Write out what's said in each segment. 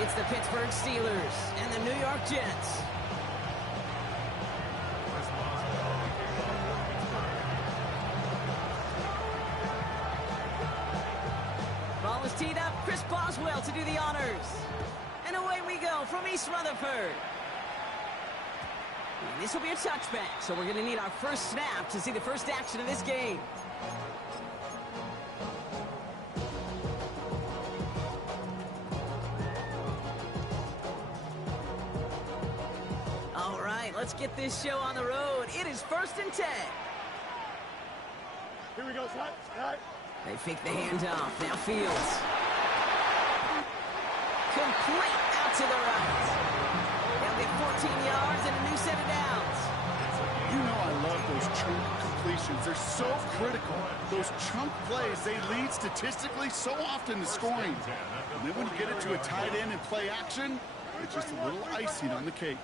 It's the Pittsburgh Steelers and the New York Jets. Ball is teed up. Chris Boswell to do the honors. And away we go from East Rutherford. And this will be a touchback, so we're going to need our first snap to see the first action of this game. All right, let's get this show on the road. It is 1st and 10. Here we go, Scott. They fake the handoff. Now Fields. Complete out to the right. They'll get 14 yards and a new set of downs. You know I love those chunk completions. They're so critical. Those chunk plays, they lead statistically so often to scoring. And then when you get it to a tight end and play action, it's just a little icing on the cake.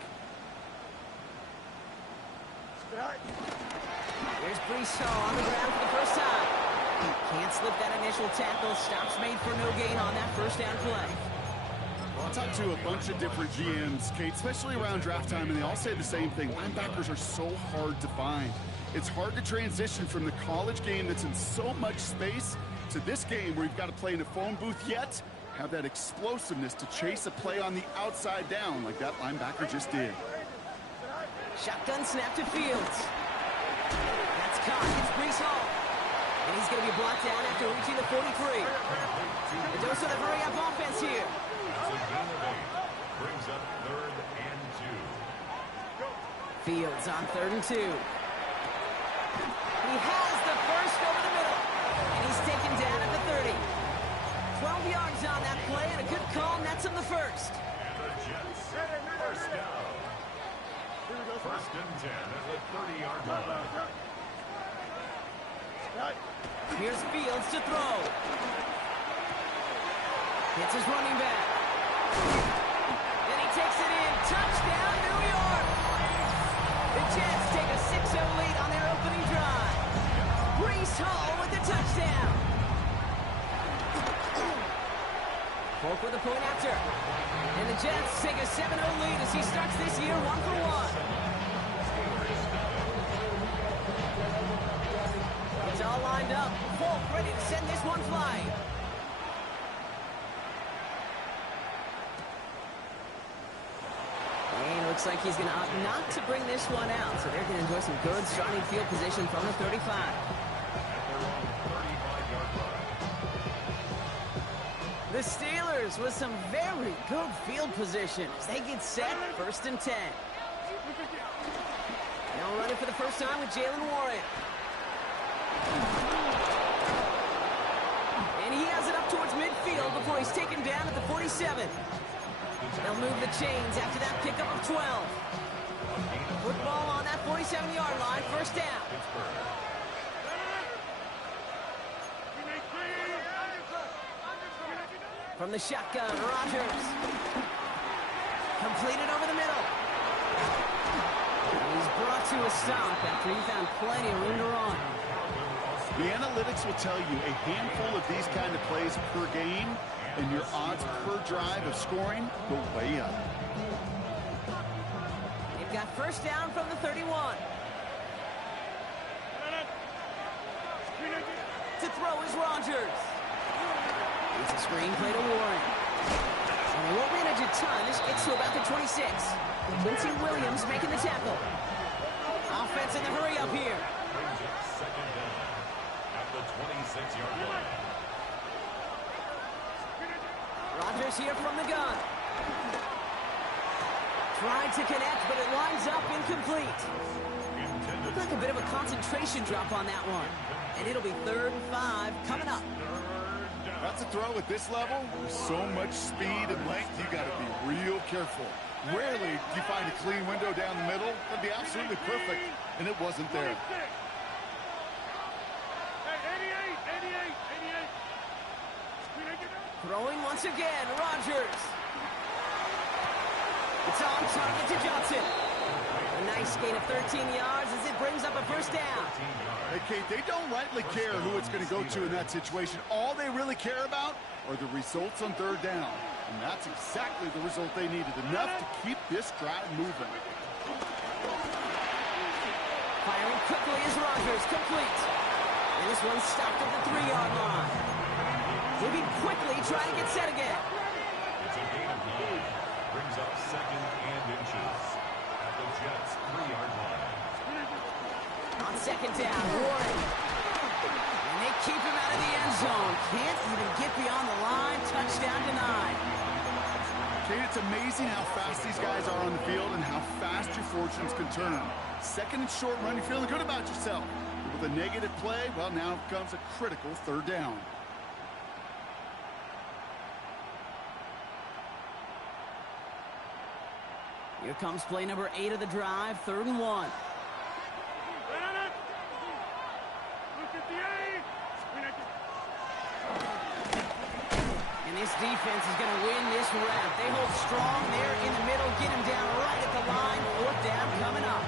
Here's Brees Hall on the ground for the first time. Can't slip that initial tackle. Stops made for no gain on that first down play. Well, I'll talk to a bunch of different GMs, Kate, especially around draft time, and they all say the same thing. Linebackers are so hard to find. It's hard to transition from the college game that's in so much space to this game where you've got to play in a phone booth yet have that explosiveness to chase a play on the outside down like that linebacker just did. Shotgun snap to Fields. That's caught. It's Brees Hall. And he's going to be blocked down after reaching the 43. A dose of the hurry-up offense here. It's a gain of 8. Brings up 3rd and 2. Fields on 3rd and 2. He has the first over the middle. And he's taken down at the 30. 12 yards on that play and a good call nets him the first. And the Jets, first down. 1st and 10 at the 30-yard line. Here's Fields to throw. Hits his running back. Then he takes it in. Touchdown, New York! The Jets take a 6-0 lead on their opening drive. Brees Hall with the touchdown. Polk with a point after. And the Jets take a 7-0 lead as he starts this year 1-for-1. It's all lined up. Polk ready to send this one flying. And it looks like he's going to opt not to bring this one out. So they're going to enjoy some good starting field position from the 35. The Steelers with some very good field position as they get set 1st and 10. Now running for the first time with Jalen Warren. And he has it up towards midfield before he's taken down at the 47. They'll move the chains after that pickup of 12. Football on that 47-yard line, first down. From the shotgun, Rodgers. Completed over the middle. He's brought to a stop after he found plenty of room to run. The analytics will tell you a handful of these kind of plays per game, and your odds per drive of scoring go way up. They've got first down from the 31. To throw is Rodgers. It's a screen play to Warren. And they won't manage a ton. This gets to about the 26. Quincy Williams making the tackle. Offense in the hurry up here. Brings up 2nd down at the 26-yard line. Rodgers here from the gun. Tried to connect, but it lines up incomplete. Looked like a bit of a concentration drop on that one. And it'll be 3rd and 5 coming up. That's a throw at this level. With so much speed and length, you got to be real careful. Rarely do you find a clean window down the middle. That'd be absolutely perfect, and it wasn't there. Throwing once again, Rodgers. It's on target to Johnson. A nice gain of 13 yards as it brings up a first down. Hey, Kate, they don't rightly care who it's going to go to in that situation. All they really care about are the results on 3rd down. And that's exactly the result they needed, enough to keep this drive moving. Firing quickly as Rodgers, complete. And this one stopped at the 3-yard line. Moving quickly, trying to get set again. It's a gain of 9. Brings up 2nd and inches at the Jets' 3-yard line. On 2nd down, Warren. And they keep him out of the end zone. Can't even get beyond the line. Touchdown denied. Kate, it's amazing how fast these guys are on the field and how fast your fortunes can turn. 2nd and short run, you're feeling good about yourself. But with a negative play, well, now comes a critical 3rd down. Here comes play number 8 of the drive, 3rd and 1. And this defense is going to win this round. They hold strong there in the middle, get him down right at the line. 4th down coming up.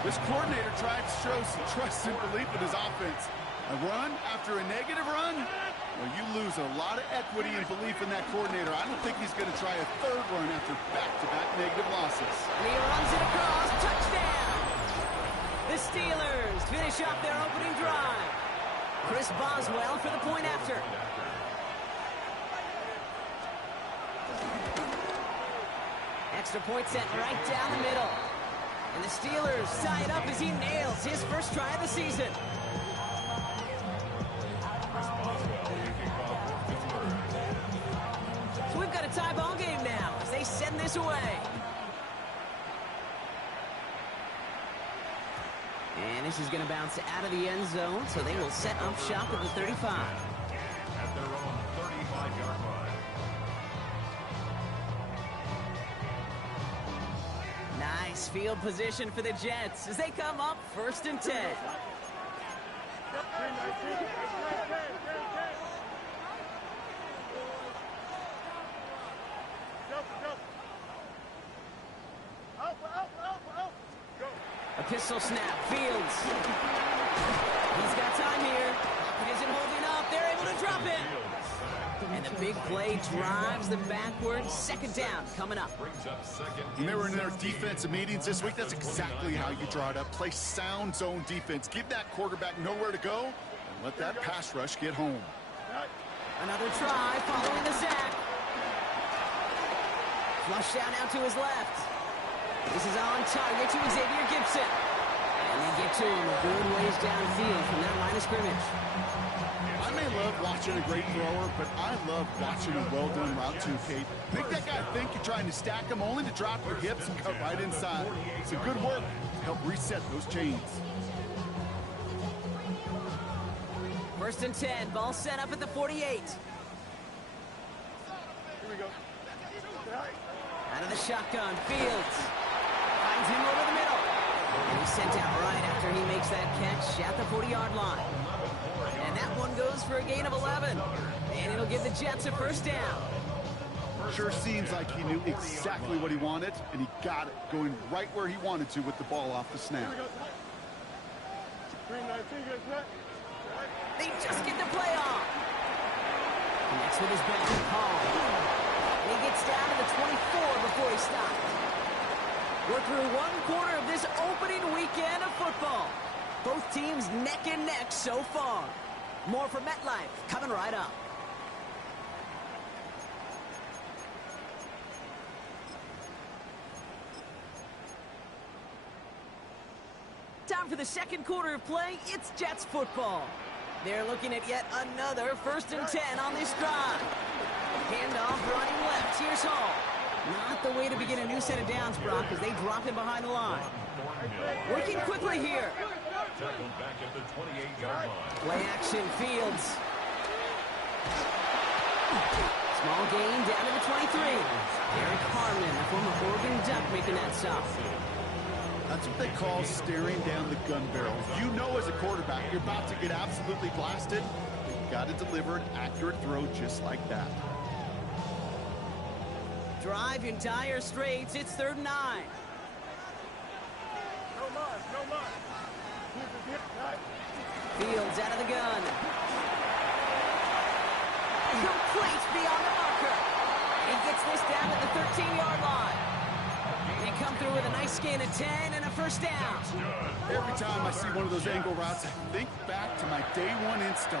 This coordinator tried to show some trust and belief in his offense. A run after a negative run? Well, you lose a lot of equity and belief in that coordinator. I don't think he's going to try a 3rd run after back-to-back negative losses. And he runs it across. Touchdown! The Steelers finish up their opening drive. Chris Boswell for the point after. Extra point set right down the middle. And the Steelers tie it up as he nails his first try of the season. So we've got a tie ball game now as they send this away. And this is going to bounce out of the end zone, so they will set up shop at the 35. At their own 35-yard line. Nice field position for the Jets as they come up 1st and 10. A pistol snap, Fields. He's got time here. He isn't holding up. They're able to drop it. And the big play drives them backwards. 2nd down coming up. When they were in their defensive meetings this week, that's exactly how you draw it up. Play sound zone defense. Give that quarterback nowhere to go and let that pass rush get home. Another try following the sack. Flush down out to his left. This is on target to Xavier Gibson. And they get to him a good ways downfield from that line of scrimmage. I may love watching a great thrower, but I love watching a well-done route too, Kate. Make that guy think you're trying to stack him only to drop your hips and cut right inside. It's a good work to help reset those chains. 1st and 10, ball set up at the 48. Here we go. Out of the shotgun, Fields finds him over the middle. And he's sent out right after he makes that catch at the 40-yard line. And that one goes for a gain of 11. And it'll give the Jets a 1st down. Sure seems like he knew exactly what he wanted, and he got it, going right where he wanted to with the ball off the snap. They just get the play off. Connects with his back and Paul. And he gets down to the 24 before he stopped. We're through 1/4 of this opening weekend of football. Both teams neck and neck so far. More from MetLife coming right up. Time for the 2nd quarter of play. It's Jets football. They're looking at yet another 1st and 10 on this drive. Handoff running left. Here's Hall. Not the way to begin a new set of downs, Brock, as they drop him behind the line. Working quickly here. Tackled back at the 28-yard line. Play action, Fields. Small gain down to the 23. Derek Harmon, a former Oregon Duck, making that stop. That's what they call staring down the gun barrel. You know as a quarterback you're about to get absolutely blasted. You've got to deliver an accurate throw just like that. Drive in dire straits. It's 3rd and 9. Fields out of the gun. Complete beyond the marker. He gets this down to the 13-yard line. They come through with a nice gain of 10 and a first down. Every time I see one of those angle routes, I think back to my day one install.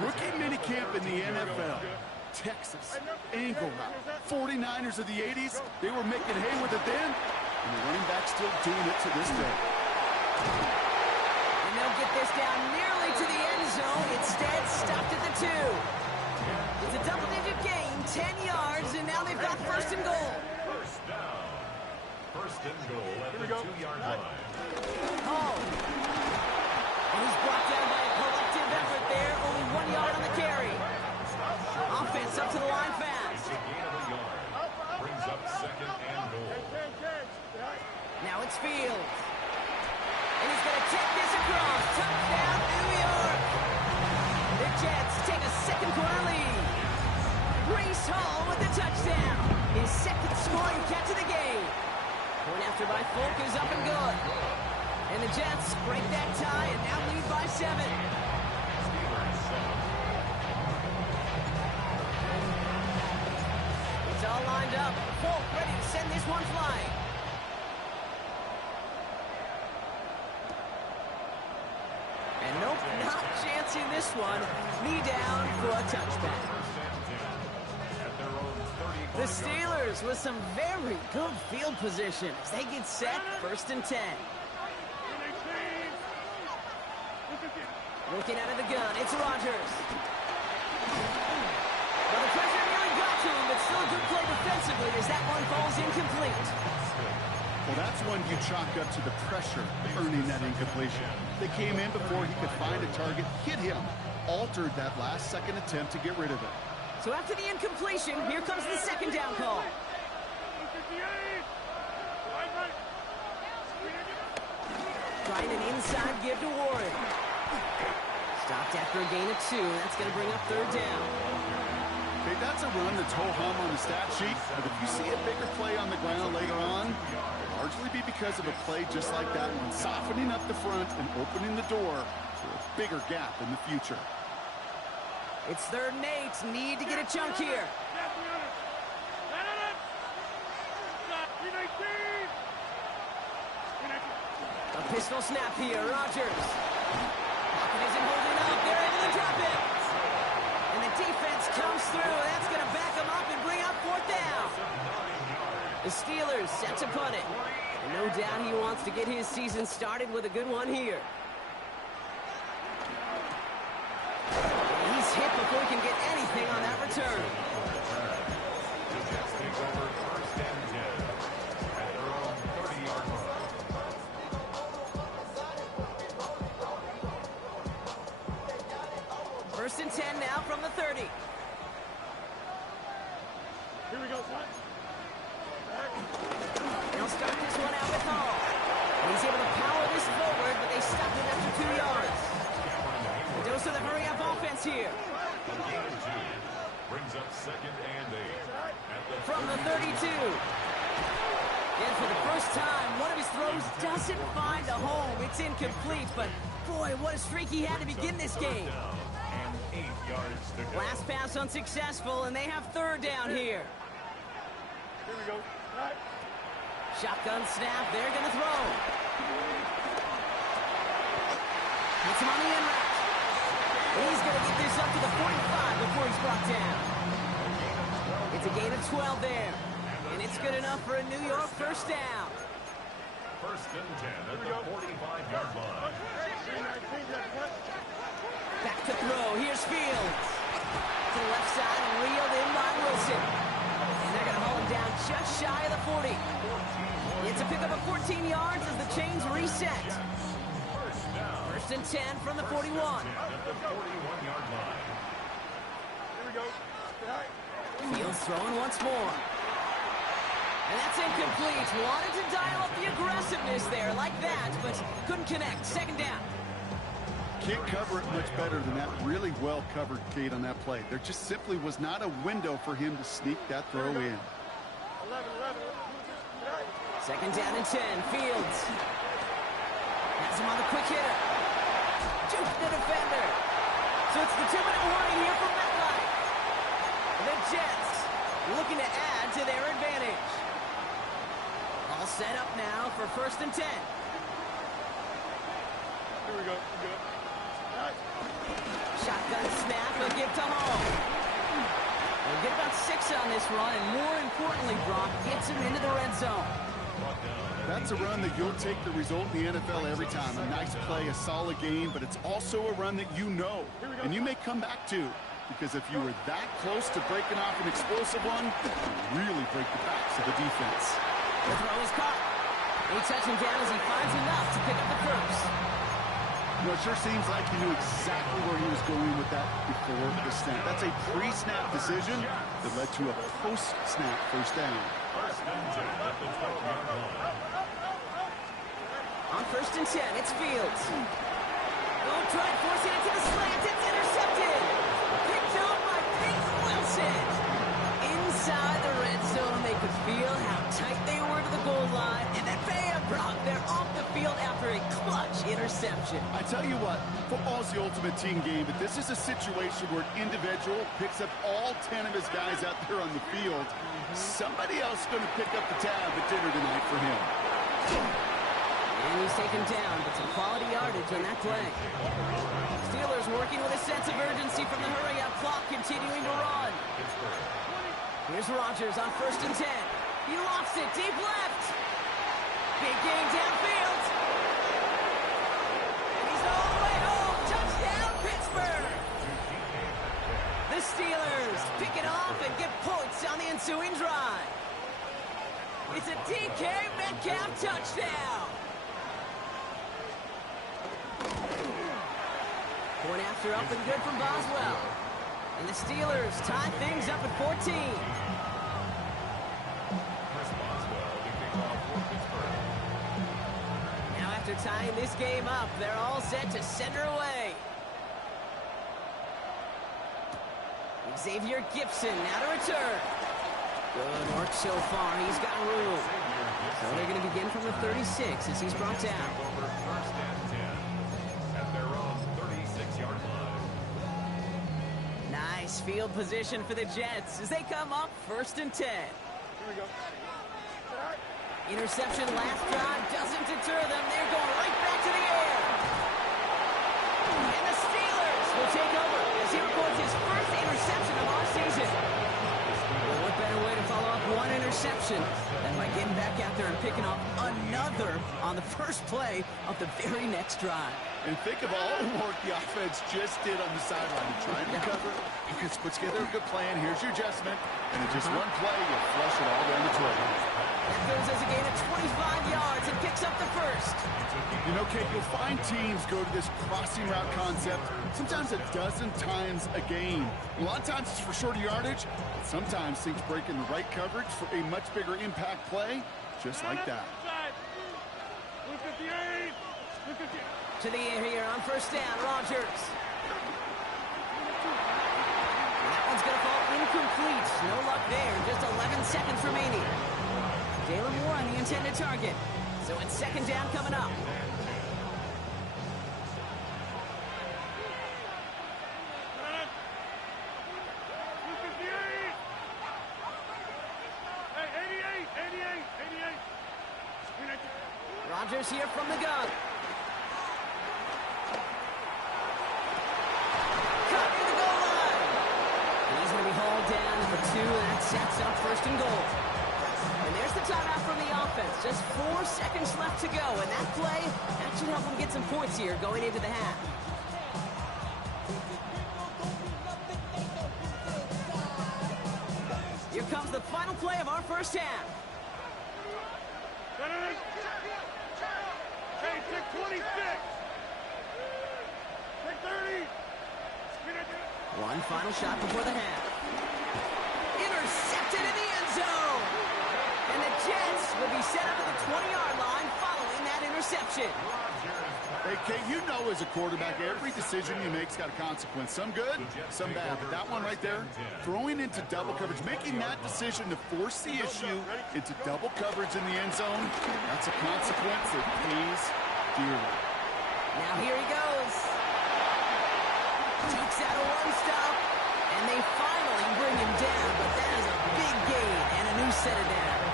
Rookie minicamp in the NFL. Texas, angle route. 49ers of the 80s, they were making hay with it then, and the running back's still doing it to this day. And they'll get this down nearly to the end zone. Instead, stopped at the 2. It's a double-digit gain, 10 yards, and now they've got first and goal. First down. First and goal at the 2-yard line. Oh. And he's brought down by a collective effort there. Only 1 yard on the carry. Offense up to the line fast. A gain of a yard. Brings up second and goal. Now it's Fields. And he's going to take this across. Touchdown, New York. The Jets take a second-quarter lead. Breece Hall with the touchdown. His second scoring catch of the game. Point after by Folk is up and good. And the Jets break that tie and now lead by 7. It's all lined up. Folk ready to send this one flying. And nope, not chancing this one. Knee down for a touchback. The Steelers with some very good field position as they get set, first and 10. Looking out of the gun, it's Rodgers. Well, the pressure nearly got to him, but still a good play defensively as that one falls incomplete. Well, that's one you chalk up to the pressure earning that incompletion. They came in before he could find a target, hit him, altered that last-second attempt to get rid of it. So after the incompletion, here comes the second down call. Trying an inside give to Warren. Stopped after a gain of 2. That's going to bring up third down. Okay, that's a run that's ho-hum on the stat sheet, but if you see a bigger play on the ground later on, it'll largely be because of a play just like that one, softening up the front and opening the door for a bigger gap in the future. It's third and 8. Need to get a chunk here. A pistol snap here. Rodgers. Pocket isn't holding up. They're able to drop it. And the defense comes through. That's going to back them up and bring up fourth down. The Steelers set to punt it. And no doubt he wants to get his season started with a good one here. He's hit before he can get anything on that return. The Jets take over first and 10 at their own 30-yard line. First and 10 now from the 30. Here we go, son. They'll start this one out with Hall. And he's able to power this forward, but they stop him after 2 yards. A dose of the hurry-up offense here. A gain of 2 brings up second and 8 at the From the 32. And for the first time, one of his throws doesn't find a home. It's incomplete, but boy, what a streak he had to begin this game. and 8 yards to go. Last pass unsuccessful, and they have third down here. Here we go. Right. Shotgun snap, they're going to throw. Hits him on the end route. He's going to get this up to the 45 before he's brought down. It's a gain of 12 there. And it's good enough for a New York first down. First and 10 at the 45-yard line. Back to throw. Here's Fields. To the left side and reeled in by Wilson. And they're going to haul him down just shy of the 40. It's a pickup of 14 yards as the chains reset. First and 10 from the 41. At the 41-yard line. Here we go. Right. Fields throwing once more. And that's incomplete. Wanted to dial up the aggressiveness there like that, but couldn't connect. Second down. Can't cover it much better than that really well-covered gate on that play. There just simply was not a window for him to sneak that throw in. 11. Right. Second down and 10. Fields. Has him on the quick hitter. Jukes the defender. So it's the 2-minute warning here from MetLife. The Jets looking to add to their advantage. All set up now for 1st and 10. Here we go. Good. Right. Shotgun snap, a give to Hall. They'll get about 6 on this run, and more importantly, Brock gets him into the red zone. That's a run that you'll take the result in the NFL every time. A nice play, a solid game, but it's also a run that you know, and you may come back to. Because if you were that close to breaking off an explosive one, you really break the backs of the defense. The throw is caught. He touches him down as he finds enough to pick up the first. You know, it sure seems like he knew exactly where he was going with that before the snap. That's a pre-snap decision that led to a post-snap first down. On 1st and 10, it's Fields. Don't try forcing it to the slant. It's intercepted. Picked up by Peyton Wilson. Inside the red zone, they could feel how tight they were to the goal line. And then bam, Brock, they're off the field after a clutch interception. I tell you what, football's the ultimate team game, but this is a situation where an individual picks up all 10 of his guys out there on the field. Somebody else is going to pick up the tab at dinner tonight for him. And he's taken down, but some quality yardage on that play. Steelers working with a sense of urgency from the hurry-up clock, continuing to run. Here's Rodgers on 1st and 10. He lofts it deep left. Big game downfield. And he's all the way home. Touchdown, Pittsburgh. The Steelers pick it off and get points on the ensuing drive. It's a DK Metcalf touchdown. Point after up and good from Boswell. And the Steelers tie things up at 14. Now after tying this game up, they're all set to send her away. Xavier Gibson now to return. Good work so far. He's got room. So they're going to begin from the 36 as he's brought down. Nice field position for the Jets as they come up 1st and 10. Here we go. Interception last drive doesn't deter them. They're going right back to the air. And the Steelers will take over as he records his first interception of our season. Well, what better way to follow up one interception than by getting back out there and picking up another on the first play of the very next drive. And think of all the work the offense just did on the sideline. Trying to recover, you can put together a good plan. Here's your adjustment. And in just one play, you flush it all down the toilet. That goes as a gain of 25 yards and picks up the first. You know, Kate, you'll find teams go to this crossing route concept sometimes a dozen times a game. A lot of times it's for shorter yardage, but sometimes things break in the right coverage for a much bigger impact play, just like that. To the air here on 1st down, Rodgers. That one's going to fall incomplete. No luck there. Just 11 seconds remaining. Jalen Moore on the intended target. So it's 2nd down coming up. Rodgers here from the gun. Cutting the goal line. And he's going to be hauled down at the 2, and that sets up 1st and goal. And there's the timeout from the offense. Just 4 seconds left to go. And that play, that should help them get some points here going into the half. Here comes the final play of our first half. Hey, pick 26. Pick 30. One final shot before the half. Intercepted in the end zone. And the Jets will be set up at the 20-yard line following that interception. Hey, Kate, you know as a quarterback, every decision you make's got a consequence. Some good, some bad. But that one right there, throwing into double coverage, making that decision to force the issue into double coverage in the end zone, that's a consequence that pays dearly. Now here he goes. Takes out a one-stop, and And they finally bring him down, but that is a big gain and a new set of downs.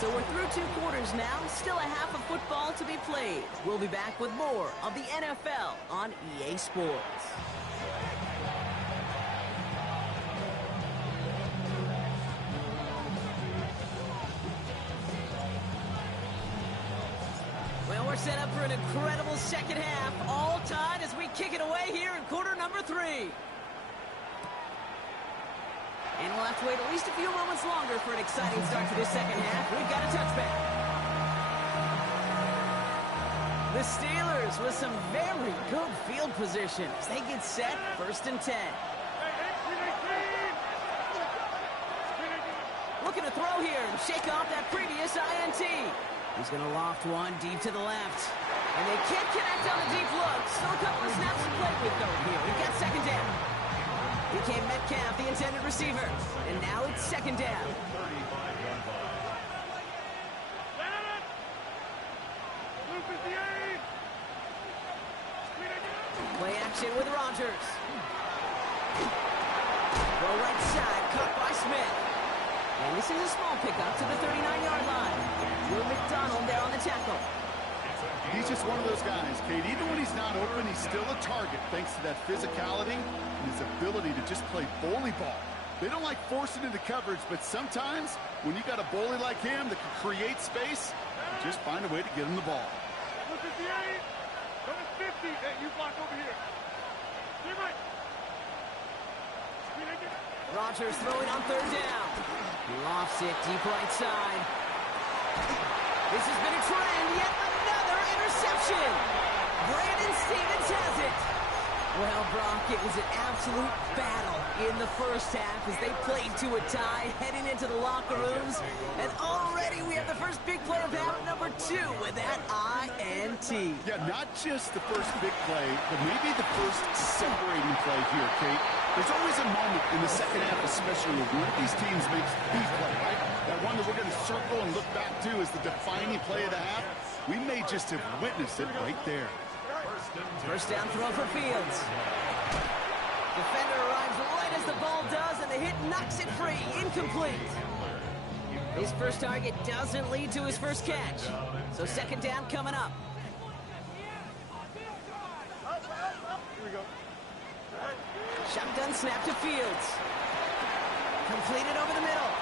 So we're through 2 quarters now, still a half of football to be played. We'll be back with more of the NFL on EA Sports. Well, we're set up for an incredible second half, all tied as we kick it away here in quarter number 3. And we'll have to wait at least a few moments longer for an exciting start to this second half. We've got a touchback. The Steelers with some very good field position as they get set, 1st and 10. Looking to throw here and shake off that previous INT. He's going to loft one deep to the left. And they can't connect on the deep look. Still a couple of snaps to play with, though, here. We've got 2nd down. Became Metcalf, the intended receiver. And now it's 2nd down. Play action with Rodgers. Throw right side, caught by Smith. And this is a small pickup to the 39-yard line. Will McDonald there on the tackle. He's just one of those guys, Kate. Even when he's not open, he's still a target thanks to that physicality and his ability to just play bully ball. They don't like forcing into coverage, but sometimes when you got a bully like him that can create space, you just find a way to get him the ball. Look at the 8. Come at 50. Hey, you block over here. Get right. Rodgers throwing on 3rd down. He lofts it deep right side. This has been a trend, yet another interception. Brandon Stevens has it. Well, Brock, it was an absolute battle in the first half as they played to a tie heading into the locker rooms. And already we have the first big play of half number 2 with that INT. Yeah, not just the first big play, but maybe the first separating play here, Kate. There's always a moment in the second half, especially when one of these teams makes the play, right? That one that we're going to circle and look back to as the defining play of the half. We may just have witnessed it right there. First down throw for Fields. Defender arrives right as the ball does, and the hit knocks it free. Incomplete. His first target doesn't lead to his first catch. So 2nd down coming up. Here we go. Shotgun snap to Fields. Completed over the middle.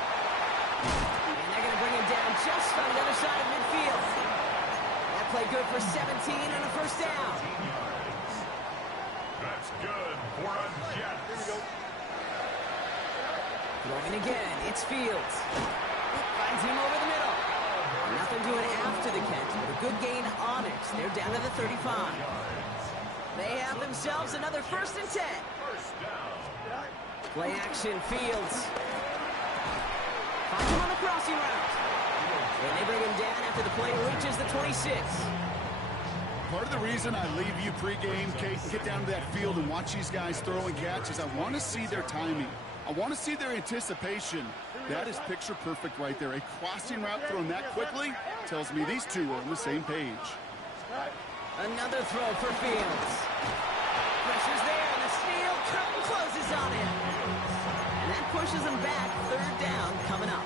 And they're going to bring him down just on the other side of midfield. That play good for 17 and a first down. That's good for a Jet. Here we go. Throwing again, it's Fields. Finds him over the middle. Nothing doing after the catch, but a good gain on it. They're down to the 35. They have themselves another 1st and 10. Play action, Fields. Finds him on the crossing route. And they bring him down after the play reaches the 26. Part of the reason I leave you pregame, Kate, and get down to that field and watch these guys throw and catch is I want to see their timing. I want to see their anticipation. That is picture perfect right there. A crossing route thrown that quickly tells me these two are on the same page. Another throw for Fields. Pressure's there, and the steel curtain closes on him. And that pushes him back. 3rd down coming up.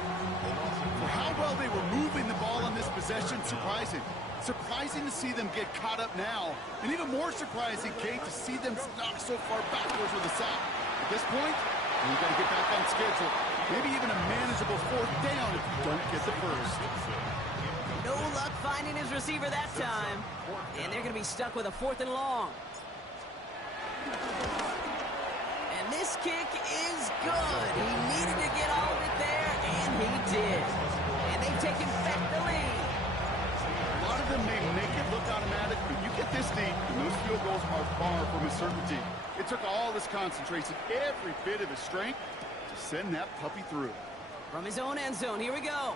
For how well they were moving the ball on this possession, surprising. Surprising to see them get caught up now. And even more surprising, Kate, to see them knock so far backwards with a sack. At this point, we've got to get back on schedule. Maybe even a manageable 4th down if you don't get the first. No luck finding his receiver that time. And they're going to be stuck with a 4th and long. And this kick is good. He needed to get all of it there, and he did. And they've taken back the lead. A lot of them may make it look automatic, but you get this deep, and those field goals are far from a certainty. It took all his concentration, every bit of his strength, to send that puppy through. From his own end zone, here we go.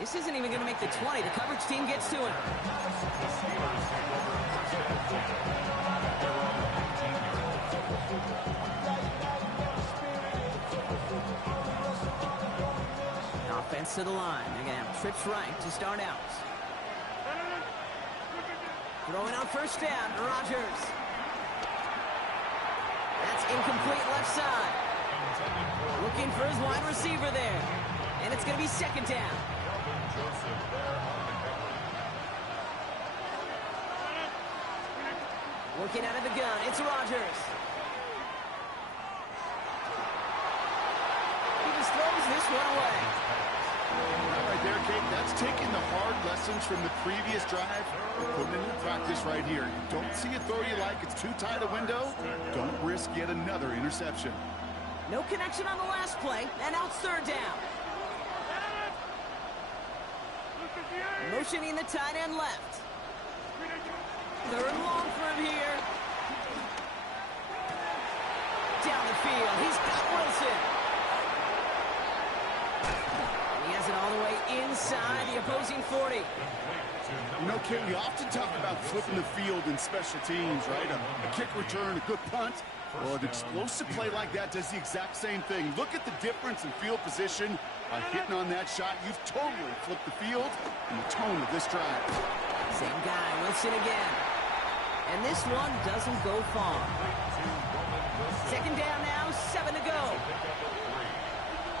This isn't even going to make the 20. The coverage team gets to him. Offense to the line. They're going to have trips right to start out. Throwing on first down, Rodgers. That's incomplete left side. Looking for his wide receiver there. And it's going to be second down. Working out of the gun, it's Rodgers. He just throws this one away. Right there, Kate, that's taking the hard lessons from the previous drive and putting it into practice right here. You don't see a throw you like, it's too tight a window, don't risk yet another interception. No connection on the last play, and now it's third down. Motioning the tight end left. Third and long for him here. Down the field, he's got Wilson. He has it all the way inside the opposing 40. You know, Kate, we often talk about flipping the field in special teams, right? A kick return, a good punt. Well, an explosive play like that does the exact same thing. Look at the difference in field position. By hitting on that shot, you've totally flipped the field and the tone of this drive. Same guy, Wilson again. And this one doesn't go far. Second down now, 7 to go.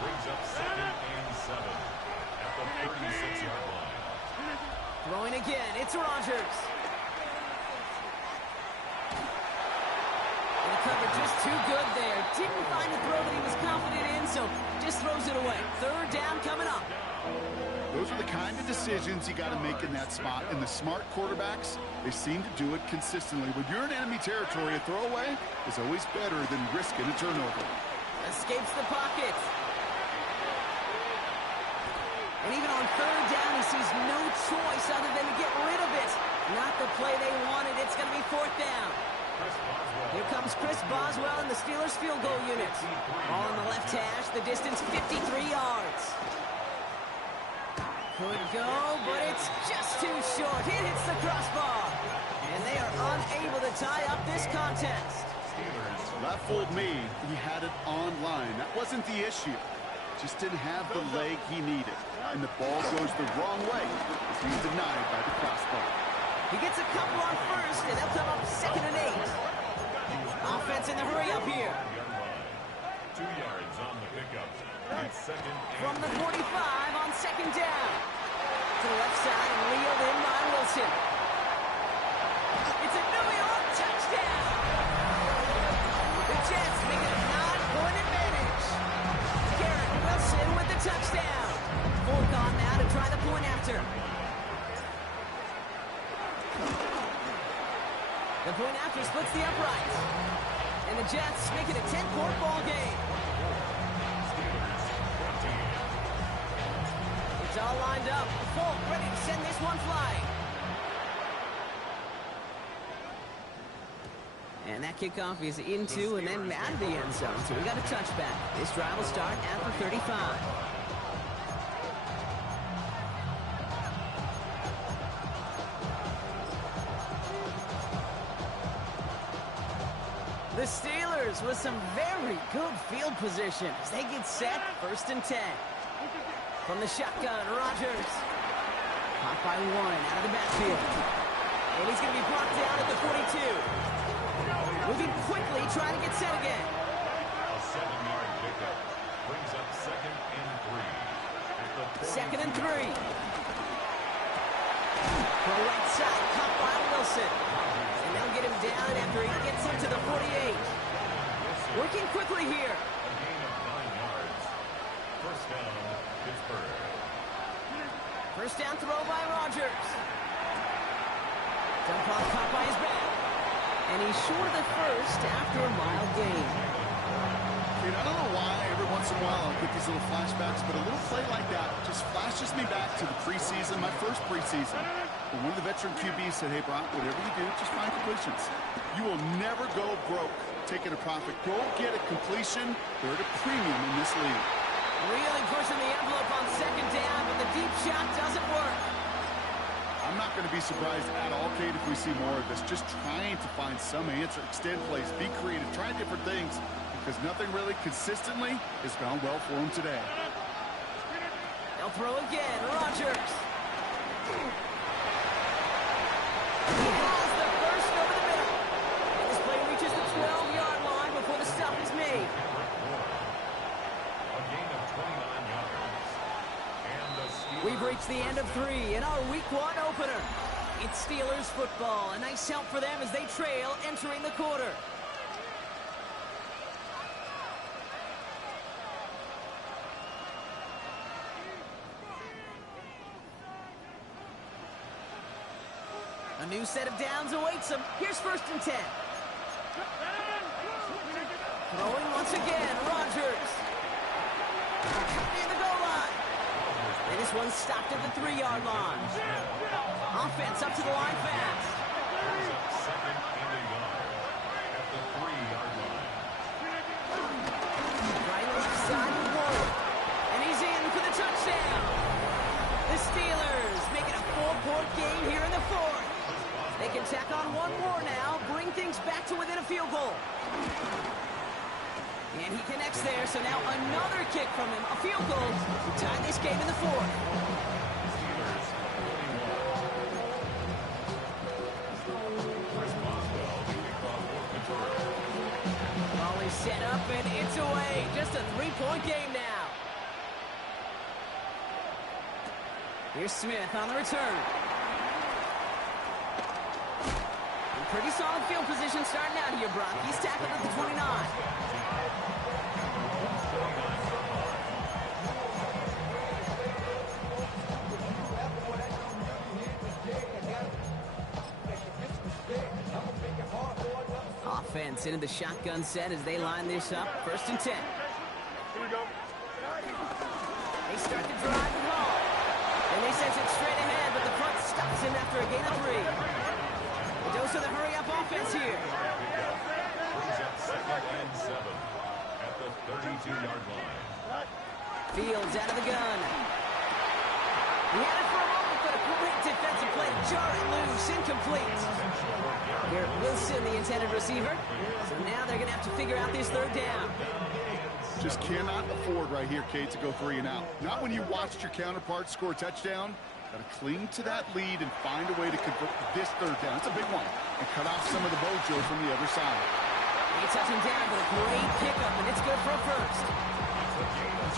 Brings up second and 7 at the 36-yard line. Throwing again, it's Rodgers. And the cover just too good there. Didn't find the throw that he was confident in, so just throws it away. Third down coming up. Those are the kind of decisions you got to make in that spot. And the smart quarterbacks, they seem to do it consistently. When you're in enemy territory, a throwaway is always better than risking a turnover. Escapes the pocket. And even on third down, he sees no choice other than to get rid of it. Not the play they wanted. It's going to be fourth down. Here comes Chris Boswell in the Steelers field goal unit. Ball on the left hash, the distance 53 yards. Could go, but it's just too short. It hits the crossbar. And they are unable to tie up this contest. That fooled me. He had it on line. That wasn't the issue. Just didn't have the leg he needed. And the ball goes the wrong way as he's denied by the crossbar. He gets a couple on first, and they'll come up second and 8. Offense in the hurry up here. 2 yards on the pickup. It's second From the 45 on second down. To the left side and reeled in by Wilson. It's a New York touchdown. The Jets make it a 9-point advantage. Garrett Wilson with the touchdown. Fork on now to try the point after. The point after splits the uprights. And the Jets make it a 10-point ball game. It's all lined up. Folk ready to send this one flying. And that kickoff is into and then out of the end zone. So we got a touchback. This drive will start at the 35. The Steelers with some very good field position as they get set, first and 10. From the shotgun, Rodgers. Caught by one out of the backfield. And he's going to be brought down at the 42. Moving quickly, trying to get set again. A 7-yard pickup brings up second and 3. Second and 3. Pro right side, caught by Wilson. And they'll get him down after he gets into the 48. Working quickly here. A gain of 9 yards. First down, Pittsburgh. First down throw by Rodgers. Dump off caught by his back. And he's short of the first after a mild gain. I don't know why every once in a while I'll get these little flashbacks, but a little play like that just flashes me back to the preseason, my first preseason. When one of the veteran QBs said, hey, Brock, whatever you do, just find completions. You will never go broke taking a profit. Go get a completion. They're at a premium in this league. Really pushing the envelope on second down, but the deep shot doesn't work. I'm not going to be surprised at all, Kate, if we see more of this. Just trying to find some answer, extend plays, be creative, try different things, because nothing really consistently has gone well for him today. They'll throw again. Rodgers. He has We've reached the end of 3 in our Week 1 opener. It's Steelers football. A nice help for them as they trail entering the quarter. A new set of downs awaits them. Here's 1st and 10. Throwing once again, Rodgers. Near the goal line. And this one's stopped at the 3-yard line. Offense up to the line fast. Second and a yard at the 3-yard line. Right left side of Warren. And he's in for the touchdown. The Steelers make it a 4-point game here in the 4th. They can tack on one more now, bring things back to within a field goal. And he connects there, so now another kick from him, a field goal to tie this game in the 4th. Ball is set up and it's away. Just a 3-point game now. Here's Smith on the return. Pretty solid field position starting out here, Brock. He's tackled at the 29. Offense into the shotgun set as they line this up. 1st and 10. They start the drive with Hall. And they send it straight ahead, but the front stops him after a gain of 3. Dose of the hurry-up offense here. Brings up 2nd and 7 at the 32-yard line. Fields out of the gun. He had it for a moment, but a great defensive play to jar it loose, incomplete. Garrett Wilson, the intended receiver. So now they're going to have to figure out this 3rd down. Just cannot afford right here, Kate, to go 3 and out. Not when you watched your counterpart score a touchdown. Got to cling to that lead and find a way to convert this 3rd down. It's a big one. And cut off some of the mojo from the other side. He touched him down, but a great pickup, and it's good for a 1st.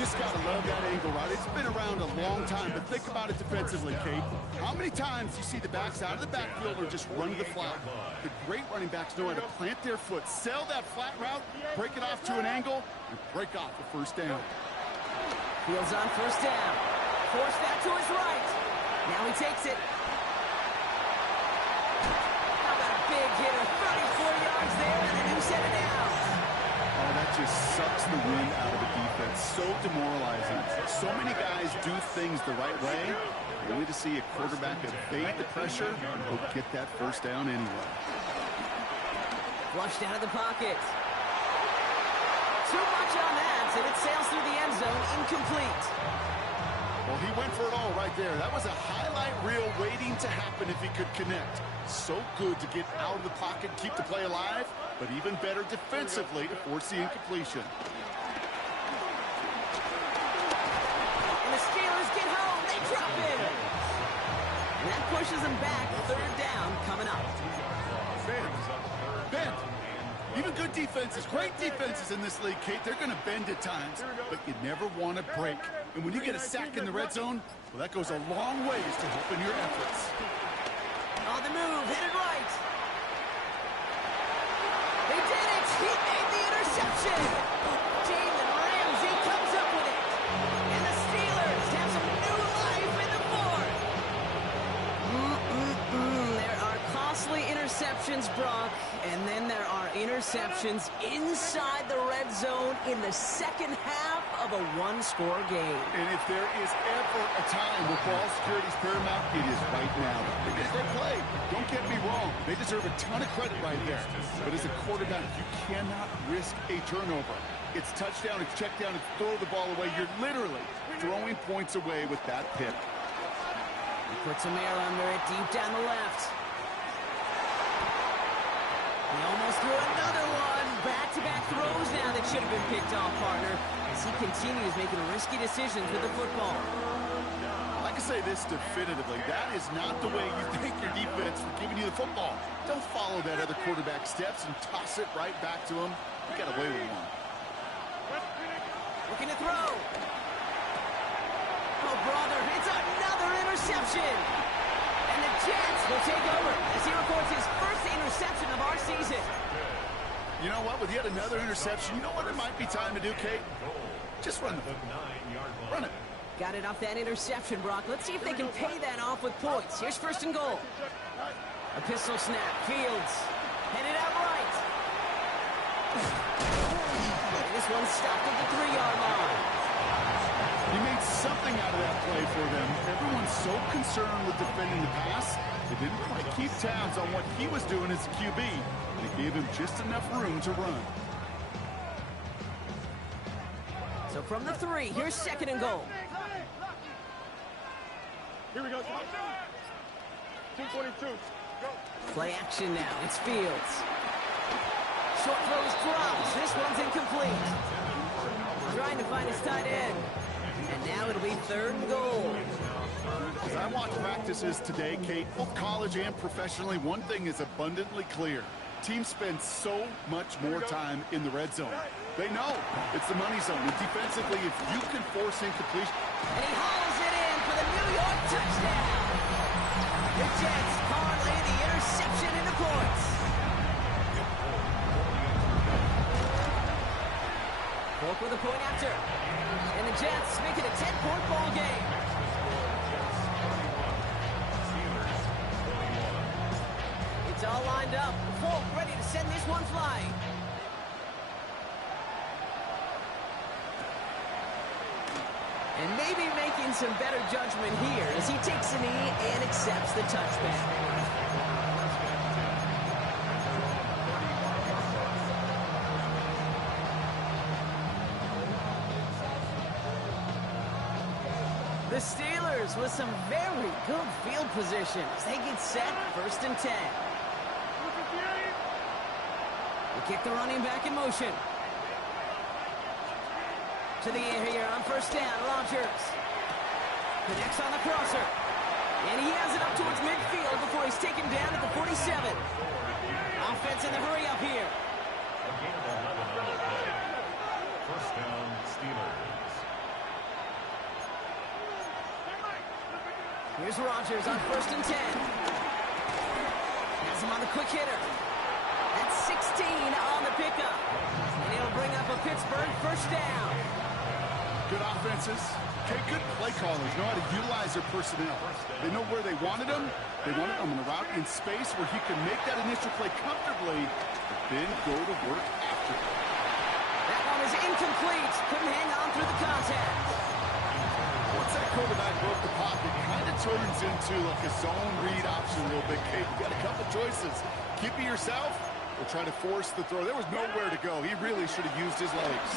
Just got to love that angle, right? It's been around a long time, but think about it defensively, Kate. How many times do you see the backs out of the backfield or just run to the flat? The great running backs know how to plant their foot, sell that flat route, break it off to an angle, and break off the 1st down. Fields on 1st down. Forced that to his right. Now he takes it. How about a big hitter? 34 yards there and a new set of downs. Oh, that just sucks the wind out of the defense. So demoralizing. So many guys do things the right way, only to see a quarterback evade the pressure and go get that 1st down anyway. Flushed out of the pocket. Too much on that, and it sails through the end zone, incomplete. Well, he went for it all right there. That was a highlight reel waiting to happen if he could connect. So good to get out of the pocket, keep the play alive, but even better defensively to force the incompletion. And the Steelers get home. They drop it. And that pushes them back. 3rd down coming up. Bend. Even good defenses, great defenses in this league, Kate, they're going to bend at times, but you never want to break. And when you get a sack in the red zone, well, that goes a long ways to helping your efforts. On the move, headed right. They did it. He made the interception. Jalen Ramsey comes up with it. And the Steelers have some new life in the 4th. There are costly interceptions, Brock, and then there are interceptions inside the red zone in the 2nd half of a 1-score game. And if there is ever a time where ball security is paramount, it is right now. Because they play. Don't get me wrong. They deserve a ton of credit right there. But as a quarterback, you cannot risk a turnover. It's touchdown, it's check down, it's throw the ball away. You're literally throwing points away with that pick. He puts a man under it deep down the left. He almost threw another one. Back-to-back throws now that should have been picked off, partner, as he continues making risky decisions with the football. I can say this definitively. That is not the way you thank your defense for giving you the football. Don't follow that other quarterback steps and toss it right back to him. You got away with one. Looking to throw. Oh, brother, it's another interception. And the Jets will take over as he records his first interception of our season. You know what? With yet another interception, you know what it might be time to do, Kate? Just run the 9-yard line. run it. Got it off that interception, Brock. Let's see if they can pay that off with points. Here's first and goal. A pistol snap. Fields. Headed out right. This one stopped at the 3-yard line. He made something out of that play for them. Everyone's so concerned with defending the pass, they didn't quite keep tabs on what he was doing as a QB. They gave him just enough room to run. So from the 3, here's second and goal. Here we go. 222. Go. Play action now. It's Fields. Short throws drops. This one's incomplete. Trying to find his tight end. And now it'll be third and goal. As I watch practices today, Kate, both college and professionally, one thing is abundantly clear. Teams spend so much more time in the red zone. They know it's the money zone. And defensively, if you can force incompletion. And he hauls it in for the New York touchdown. The Jets parlay the interception into points. Polk with a point after. And the Jets make it a 10-point ball game. It's all lined up. Polk ready to send this one flying. And maybe making some better judgment here as he takes a knee and accepts the touchback. The Steelers with some very good field position as they get set first and 10. They kick the running back in motion. To the air here on first down, Rodgers. Connects on the crosser. And he has it up towards midfield before he's taken down at the 47. Offense in the hurry up here. A gain of 11 on the play. First down, Steelers. Here's Rodgers on first and 10. Has him on the quick hitter. That's 16 on the pickup. And he'll bring up a Pittsburgh first down. Good offenses. Okay, good play callers know how to utilize their personnel. They know where they wanted them. They wanted them on the route in space where he can make that initial play comfortably, but then go to work after it. That one is incomplete. Couldn't hang on through the contact. Once that quarterback broke the pocket, it kind of turns into like a zone read option a little bit. Kate, you got a couple choices. Keep it yourself or try to force the throw. There was nowhere to go. He really should have used his legs.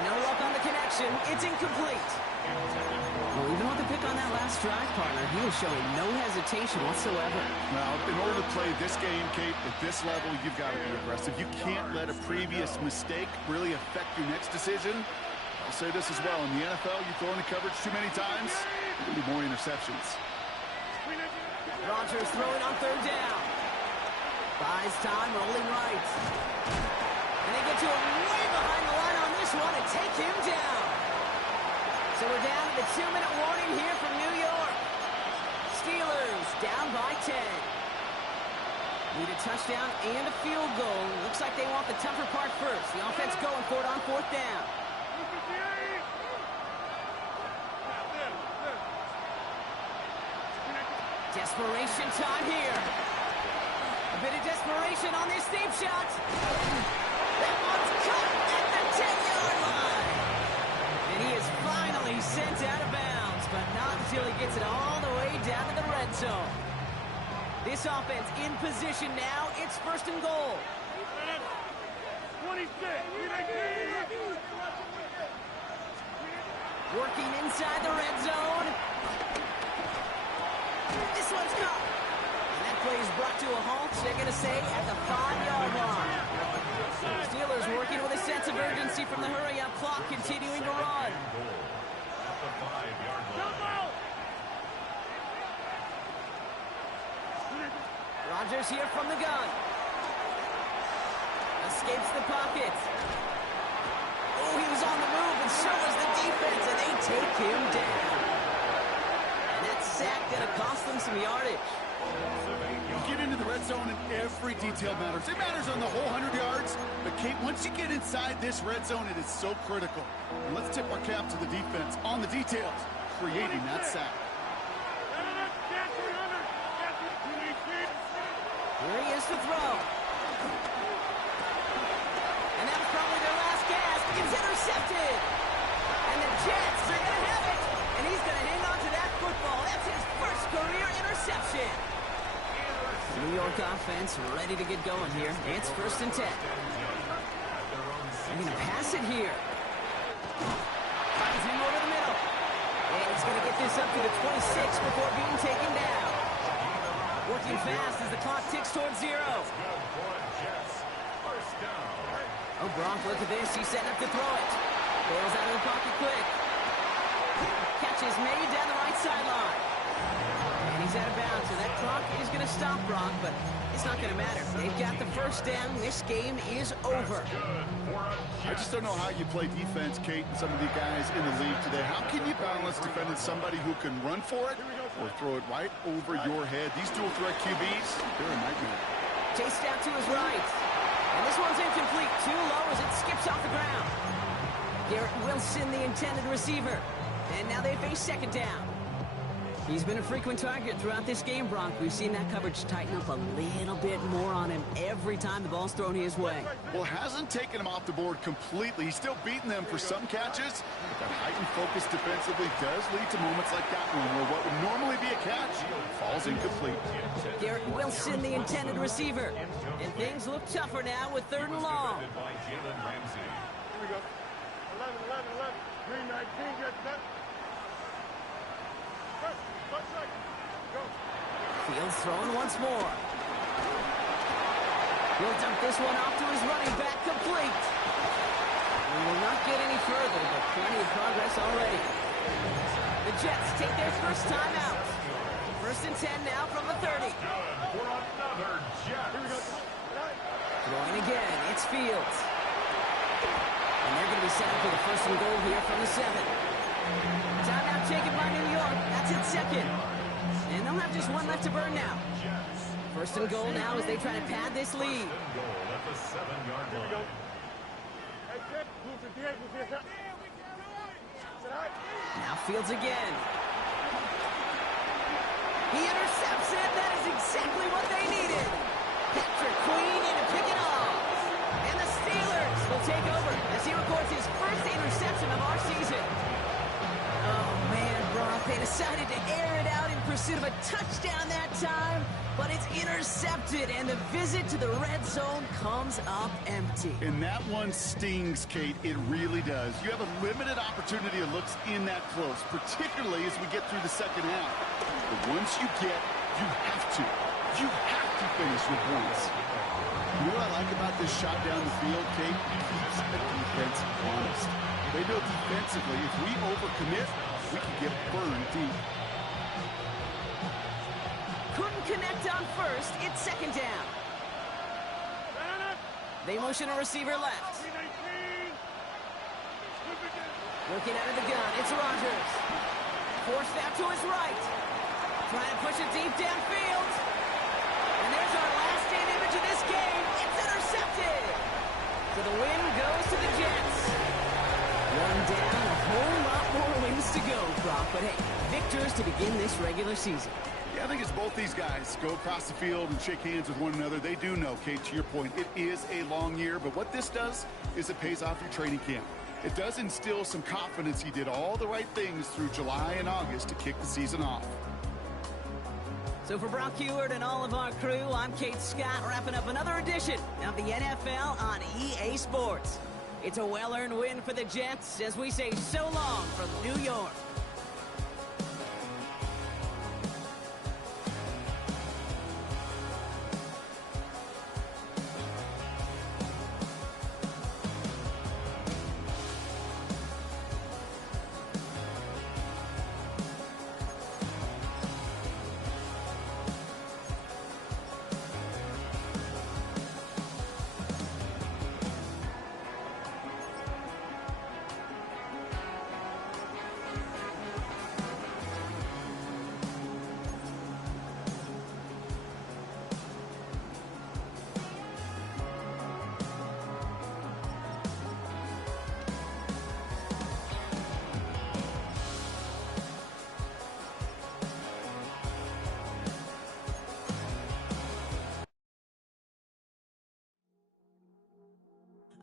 No luck on the connection. It's incomplete. Well, even with the pick on that last drive, partner, he was showing no hesitation whatsoever. Now, in order to play this game, Kate, at this level, you've got to be aggressive. You can't let a previous mistake really affect your next decision. I'll say this as well. In the NFL, you throw into coverage too many times, there'll be more interceptions. Rodgers throwing on third down. Buys time, rolling right. And they get to him way behind the line on this one and take him down. So we're down to the 2-minute warning here from New York. Steelers down by 10. Need a touchdown and a field goal. Looks like they want the tougher part first. The offense going for it on fourth down. Desperation time here. A bit of desperation on this deep shot. That one's caught at the 10-yard line. And he is finally sent out of bounds, but not until he gets it all the way down to the red zone. This offense in position now. It's first and goal. 26. Working inside the red zone. This one's caught. And that play is brought to a halt. They're going to say at the 5-yard line. Steelers working with a sense of urgency from the hurry-up clock, continuing to run. At the 5-yard line. Rodgers here from the gun. Escapes the pocket. Oh, he was on the move. but so was the defense, and they take him down. And that sack gonna cost them some yardage. You get into the red zone and every detail matters. It matters on the whole 100 yards. But, Kate, once you get inside this red zone, it is so critical. And let's tip our cap to the defense on the details, creating that sack. Here he is to throw. And that was probably their last gasp. It's intercepted. And the Jets are going to have it. And he's going to hang on to that football. That's his first career interception. The New York offense ready to get going here. It's 1st and 10. They're going to pass it here. Finds him over the middle. And he's going to get this up to the 26 before being taken down. Working fast as the clock ticks towards 0. Oh, Gronk, look at this. He's setting up to throw it. Bails out of the pocket quick. Catch is made down the right sideline. And he's out of bounds, so that clock is going to stop Gronk, but it's not going to matter. They've got the first down. This game is over. I just don't know how you play defense, Kate, and some of the guys in the league today. How can you balance defending somebody who can run for it or throw it right over your head? These dual threat QBs, they're a nightmare. Chased out to his right. And this one's incomplete. Too low as it skips off the ground. Garrett Wilson, the intended receiver. And now they face 2nd down. He's been a frequent target throughout this game, Bronk. We've seen that coverage tighten up a little bit more on him every time the ball's thrown his way. Well, hasn't taken him off the board completely. He's still beating them for some catches, but that heightened focus defensively does lead to moments like that one where what would normally be a catch falls incomplete. Garrett Wilson, the intended receiver. And things look tougher now with 3rd and long. Here we go. 11, 11, 11. 319, get set. Fields throwing once more. He'll dump this one off to his running back, complete. We will not get any further, but plenty of progress already. The Jets take their first time out. 1st and 10 now from the 30. Throwing again, it's Fields. And they're going to be set up for the 1st and goal here from the 7. Timeout taken by New York. That's its 2nd. And they'll have just one left to burn now. 1st and goal now as they try to pad this lead. Now Fields again. He intercepts it. That is exactly what they needed. Patrick Queen in to pick it off. And the Steelers will take over as he records his first interception of our season. Oh, man, Brock, they decided to air it out in pursuit of a touchdown that time, but it's intercepted, and the visit to the red zone comes up empty. And that one stings, Kate. It really does. You have a limited opportunity that looks in that close, particularly as we get through the 2nd half. But once you have to finish with points. You know what I like about this shot down the field, Kate? It keeps the defense honest. They know defensively, if we overcommit, we can get burned deep. Couldn't connect on 1st. It's 2nd down. They motion a receiver left. Working out of the gun, it's Rodgers. Forced out to his right. Trying to push it deep downfield. And there's our last stand image of this game. It's intercepted. So the win goes to the Jets. One down, a whole lot more wins to go, Brock. But hey, victors to begin this regular season. Yeah, I think it's both these guys go across the field and shake hands with one another. They do know, Kate, to your point, it is a long year. But what this does is it pays off your training camp. It does instill some confidence. He did all the right things through July and August to kick the season off. So for Brock Heward and all of our crew, I'm Kate Scott, wrapping up another edition of the NFL on EA Sports. It's a well-earned win for the Jets as we say so long from New York.